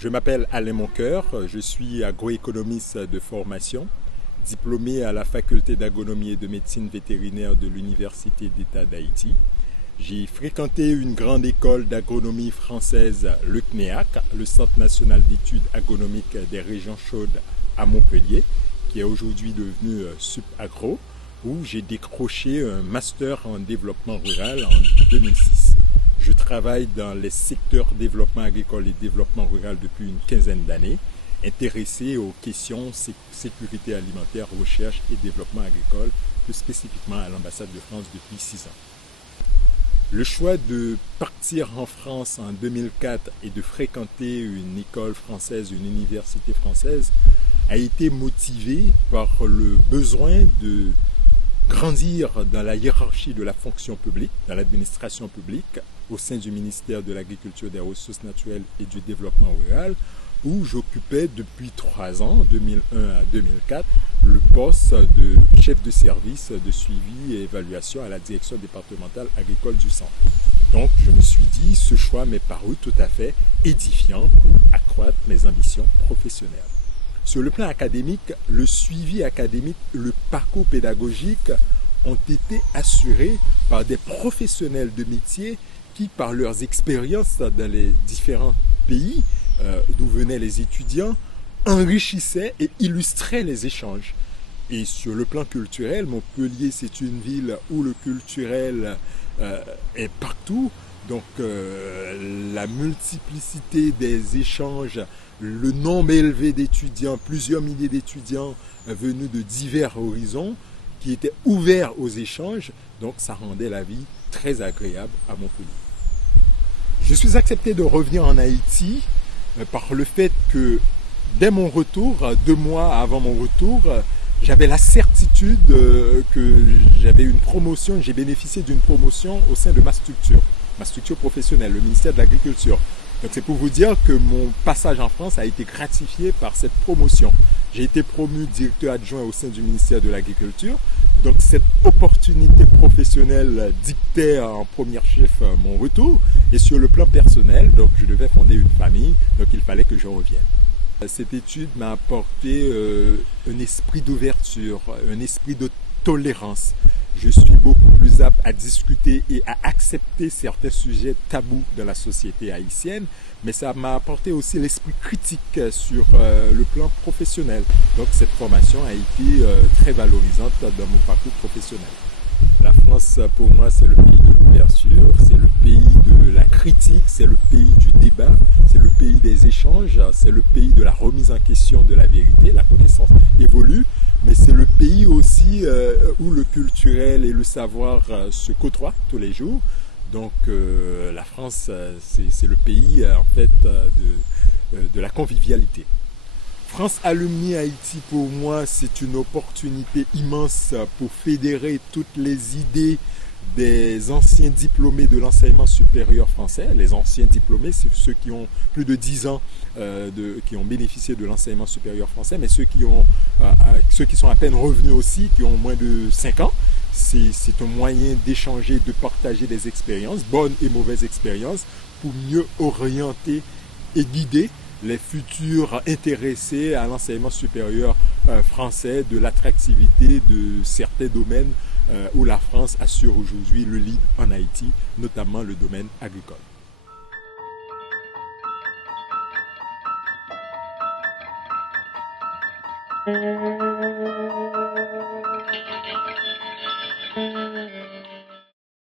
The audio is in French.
Je m'appelle Alain Moncoeur, je suis agroéconomiste de formation, diplômé à la faculté d'agronomie et de médecine vétérinaire de l'Université d'État d'Haïti. J'ai fréquenté une grande école d'agronomie française, le CNEAC, le Centre national d'études agronomiques des régions chaudes à Montpellier, qui est aujourd'hui devenu SUPAGRO, où j'ai décroché un master en développement rural en 2006. Je travaille dans les secteurs développement agricole et développement rural depuis une quinzaine d'années, intéressé aux questions sécurité alimentaire, recherche et développement agricole, plus spécifiquement à l'ambassade de France depuis 6 ans. Le choix de partir en France en 2004 et de fréquenter une école française, une université française, a été motivé par le besoin de grandir dans la hiérarchie de la fonction publique, dans l'administration publique, au sein du ministère de l'Agriculture, des Ressources naturelles et du Développement rural, où j'occupais depuis 3 ans, 2001 à 2004, le poste de chef de service de suivi et évaluation à la direction départementale agricole du centre. Donc je me suis dit, ce choix m'est paru tout à fait édifiant pour accroître mes ambitions professionnelles. Sur le plan académique, le suivi académique, le parcours pédagogique ont été assurés par des professionnels de métier qui, par leurs expériences dans les différents pays d'où venaient les étudiants, enrichissaient et illustraient les échanges. Et sur le plan culturel, Montpellier, c'est une ville où le culturel est partout. Donc la multiplicité des échanges, le nombre élevé d'étudiants, plusieurs milliers d'étudiants venus de divers horizons qui étaient ouverts aux échanges, donc ça rendait la vie très agréable à Montpellier. Je suis accepté de revenir en Haïti par le fait que dès mon retour, 2 mois avant mon retour, j'avais la certitude que j'avais une promotion, j'ai bénéficié d'une promotion au sein de ma structure professionnelle, le ministère de l'Agriculture. Donc c'est pour vous dire que mon passage en France a été gratifié par cette promotion. J'ai été promu directeur adjoint au sein du ministère de l'Agriculture. Donc cette opportunité professionnelle dictait en première chef mon retour. Et sur le plan personnel, donc je devais fonder une famille, donc il fallait que je revienne. Cette étude m'a apporté un esprit d'ouverture, un esprit de tolérance. Je suis beaucoup plus apte à discuter et à accepter certains sujets tabous dans la société haïtienne, mais ça m'a apporté aussi l'esprit critique sur le plan professionnel. Donc cette formation a été très valorisante dans mon parcours professionnel. La France, pour moi, c'est le pays de l'ouverture, c'est le pays de la critique, c'est le pays du débat, c'est le pays des échanges, c'est le pays de la remise en question de la vérité. La connaissance évolue, mais c'est le pays aussi où le culturel et le savoir se côtoient tous les jours. Donc la France, c'est le pays en fait de la convivialité. France Alumni Haïti, pour moi, c'est une opportunité immense pour fédérer toutes les idées des anciens diplômés de l'enseignement supérieur français. Les anciens diplômés, c'est ceux qui ont plus de 10 ans qui ont bénéficié de l'enseignement supérieur français, mais ceux qui sont à peine revenus aussi, qui ont moins de 5 ans. C'est un moyen d'échanger, de partager des expériences, bonnes et mauvaises expériences, pour mieux orienter et guider les futurs intéressés à l'enseignement supérieur français, de l'attractivité de certains domaines où la France assure aujourd'hui le lead en Haïti, notamment le domaine agricole.